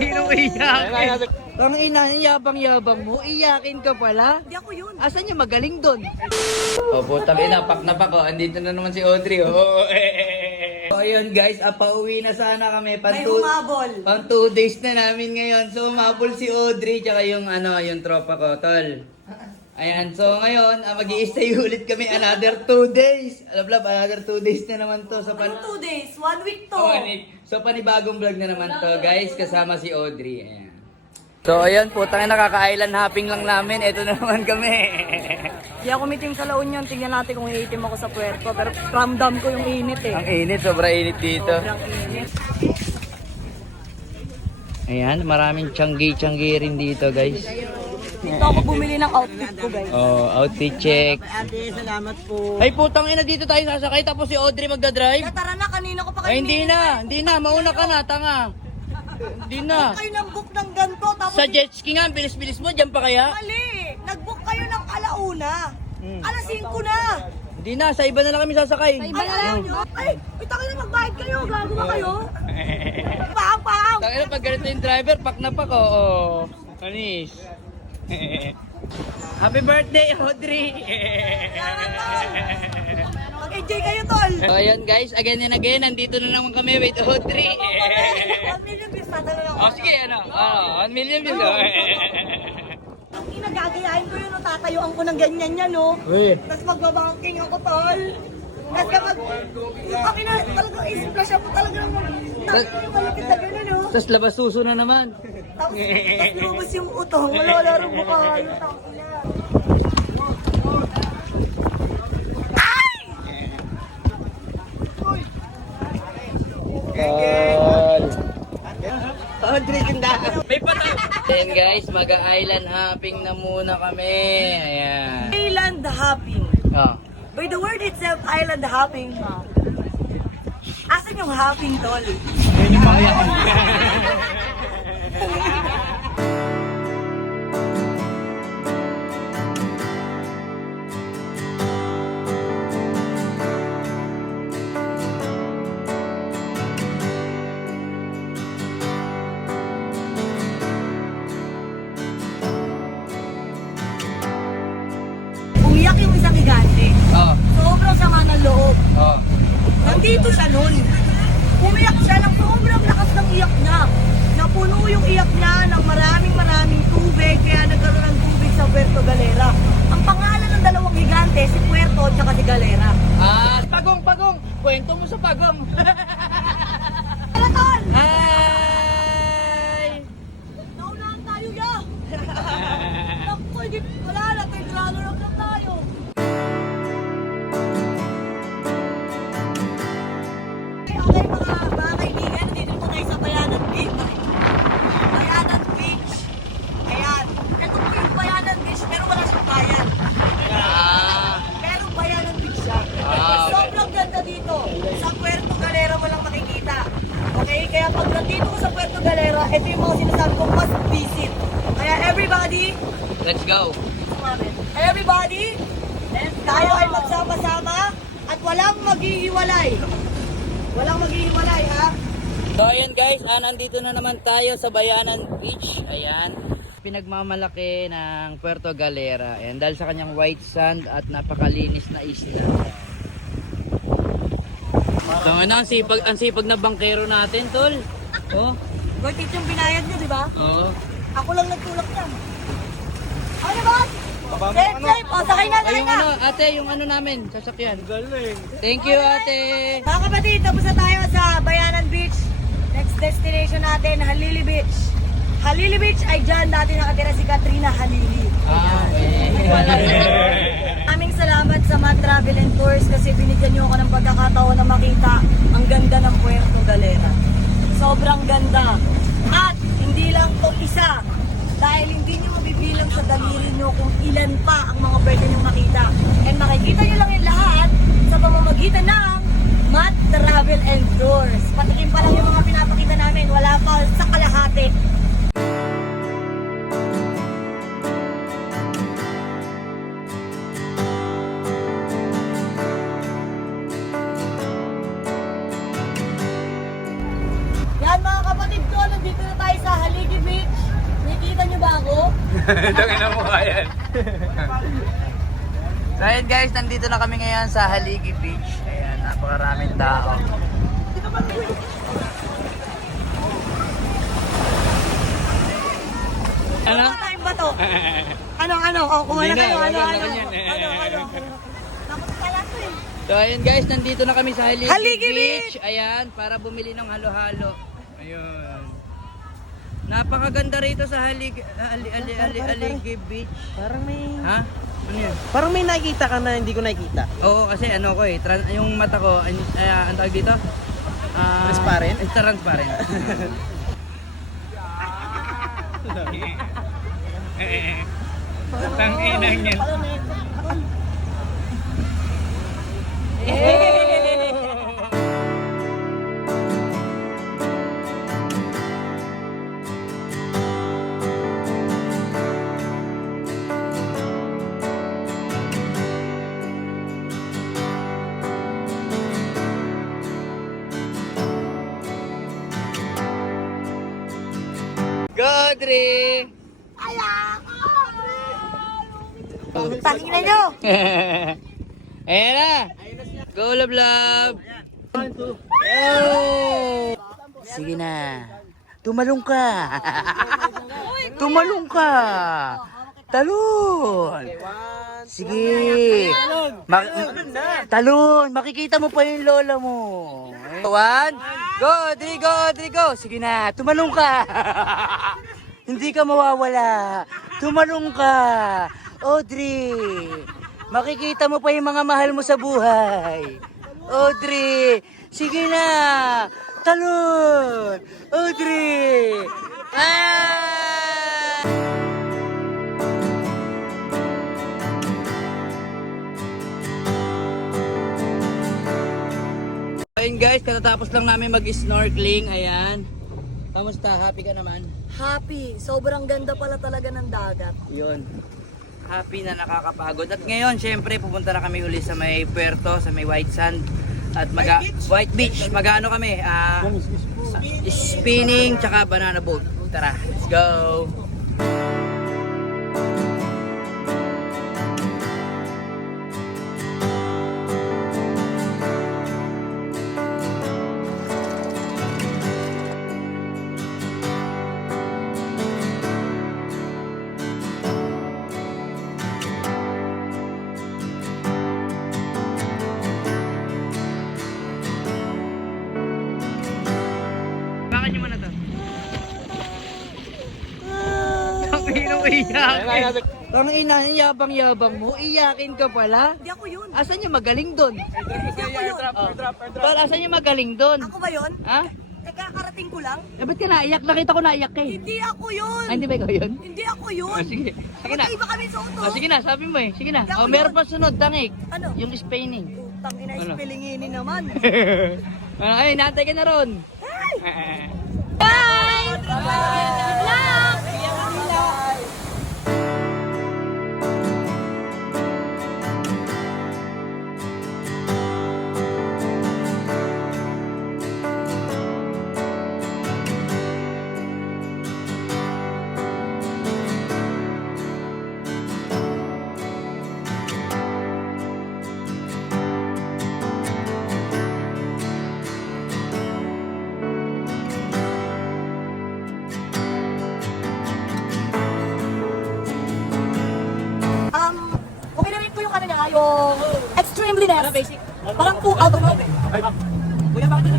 Ninong iyakin. Ang ina, yabang-yabang mo, iyakin ka pala. Hindi ako yun. Asan yung magaling doon? O, putang ina, pak na pak. Andito na naman si Audrey. Oh. So, ayun guys, pauwi na sana kami. May humabol. Pang 2 days na namin ngayon. So, humabol si Audrey, tsaka yung tropa ko, tol. Ayan, so ngayon, mag-i-stay ulit kami another 2 days. Alam, another 2 days na naman to. So, Ano 2 days? 1 week to. So, panibagong vlog na naman to, guys, kasama si Audrey. Ayan. So, ayan po, nakaka-island hopping lang namin. Ito na naman kami. Hindi ako mitim sa La Union. Tingnan natin kung iitim ako sa Puerto. Pero ramdam ko yung init eh. Ang init, sobra init dito. Sobrang init. Ayan, maraming tiyanggi rin dito, guys. Dito ako bumili ng outfit ko, guys. Oh, outfit check. Ate, salamat po. Ay, putang ina, dito tayo sasakay. Tapos si Audrey magdadrive. Tara na, kanina ko pa Ay, hindi na. Mauna ka na, tanga. Hindi na. Kayo nang book ng ganito. Tapos Sa jet ski nga, bilis-bilis mo, dyan pa kaya? Mali! Nag-book kayo ng alauna. Alas 5 na. Hindi na, sa iba na lang kami sasakay. Ay, ayaw nyo? Ay, itakin na magbayad kayo. Gago ba kayo? Paaw! Tangina, pag ganito yung driver, pak na pak, oo. Anis. Happy birthday, Audrey! Mag-enjoy kayo, tol. So, ayun guys, again and again, nandito na naman kami with Audrey. 1 million views, tatalo lang. Oh, sige, 1 million views. Ang inagagayahin ko yun, tatayuan ko ng ganyan yan, no? Tapos magbabanking ako, tol. Tapos kapag, ang ina, talagang isplash ako talaga naman. Yung malapit na gano'n, no? Tapos labas suso na naman. Tapos lumabas yung utong, wala rin mukha yung tangina. Audrey, tindahan. May patay. Ayan guys, mag-island hopping na muna kami. Ayan. Island hopping. Oh. By the word itself, island hopping. Asan yung hopping, tol? Yan yung mga yan. Umiyak yung isang higante. Oh. Sobrang sama ng loob. Oh. Nandito siya nun. Umiyak siya ng sobrang lakas ng iyak niya. Napuno yung iyak niya ng maraming tubig, kaya nagkaroon ng tubig sa Puerto Galera. Ang pangalan ng dalawang higante, si Puerto at saka si Galera. Pagong. Kwento mo sa pagong. Tara, tol! Hi! Naunahan tayo, ya! Naku, wala na, tayo runner up lang tayo. Okay, mga kaibigan, dito po tayo sa Bayanan Beach. Bayanan Beach. Ayan. Ito po yung Bayanan Beach, pero wala siyang bayan. Pero Bayanan Beach siya. Sobrang ganda dito. Sa Puerto Galera mo lang makikita. Okay, kaya pag nandito ko sa Puerto Galera, ito yung mga sinasabi ko must visit. Kaya everybody, Let's go. everybody, tayo ay magsama-sama at walang maghihiwalay. Walang maghihiwalay, ha? So ayan guys, nandito na naman tayo sa Bayanan Beach. Ayan. Pinagmamalaki ng Puerto Galera. Ayan, dahil sa kanyang white sand at napakalinis na isla. So ano, ang sipag na bangkero natin, tol. Oh. Worth it yung binayad nyo, di ba? Oo. Ako lang nagtulak yan. Ano ba? Safe, o, sakay na, Ay, sakay yung na. ate, yung namin, sasakyan. Galing. Thank you, ate. Mga kapatid, tapos na tayo sa Bayanan Beach. Next destination natin, Halili Beach. Halili Beach ay dyan dati nakatira si Katrina Halili. Aming salamat sa Matt Travel and Tours kasi binigyan niyo ako ng pagkakataon na makita ang ganda ng Puerto Galera. Sobrang ganda. At hindi lang to isa. Dahil hindi niyo mabibilang sa daliri niyo kung ilan pa ang mga pwede niyo makita. And makikita niyo lang yung lahat sa pamamagitan ng Matt Travel and Tours. Patikim pa lang yung mga pinapakita namin. Wala pa sa kalahati. Yan mga kapatid ko, nandito na tayo sa Haligi Beach. Nakikita niyo ba ako? Tangin na mukha yan. So ayun guys, nandito na kami ngayon sa Haligi Beach. Ayan, napakaraming tao. Ano? Time ba to? Ano? Oh, kuha na Hindi na, kayo. wala Ano? na yan. Tapos kaya to eh. So ayun guys, nandito na kami sa Haligi, Haligi Beach. Ayan, para bumili ng halo-halo. Ayun. Napakaganda rito sa Haligi Beach. Parang may... Ha? Ano yun? Parang may nakikita ka na hindi ko nakikita. Oo, kasi ano ko eh, yung mata ko, ang tawag dito? Transparent? Transparent. Tanginang yan. Godri! Tangina nyo! Ayan na! Go, love, love! Oh! Sige na. Tumalong ka. Tumalong ka. Talon. Sige. Talon. Makikita mo pa yung lola mo. One. Go, Dri, go. Sige na. Tumalong ka. Hindi ka mawawala. Tumalong ka. Audrey. Makikita mo pa yung mga mahal mo sa buhay. Audrey. Sige na. Talon. Audrey. Ah! Ayun guys, katatapos lang namin mag-snorkeling. Ayan. Kamusta? Happy ka naman? Happy. Sobrang ganda pala talaga ng dagat. Yun. Happy na nakakapagod. At ngayon, syempre, pupunta na kami uli sa may puerto, sa may White Sand. At White Beach. Mag-ano kami? Spinning, tsaka banana boat. Tara, let's go! Bakit nyo muna to? Kapinong iyakin. Ang ina, yabang-yabang mo, iyakin ka pala. Hindi ako yun. Asan yung magaling doon? Hindi ako yun. Tol, asan yung magaling doon? Ako ba yun? Ha? Eh, kakarating ko lang. Eh, ba't ka naiyak? Nakita ko naiyak ka eh. Hindi ako yun. Ah, hindi ba ikaw yun? Hindi ako yun. Oh, sige. Sige na. Magkaiba kami sa auto. Oh, sige na, sabi mo eh. Sige na. Hindi ako Oh, meron yun. pa sunod, tangik. Ano? Yung spinning. Putang ina, Ano? spellingini naman. Ay, naantay ka na ron. Bye! Good luck! Okay na rin po yung ano niya, yung extremeliness. Parang 2 out of 5. Kuya, bakit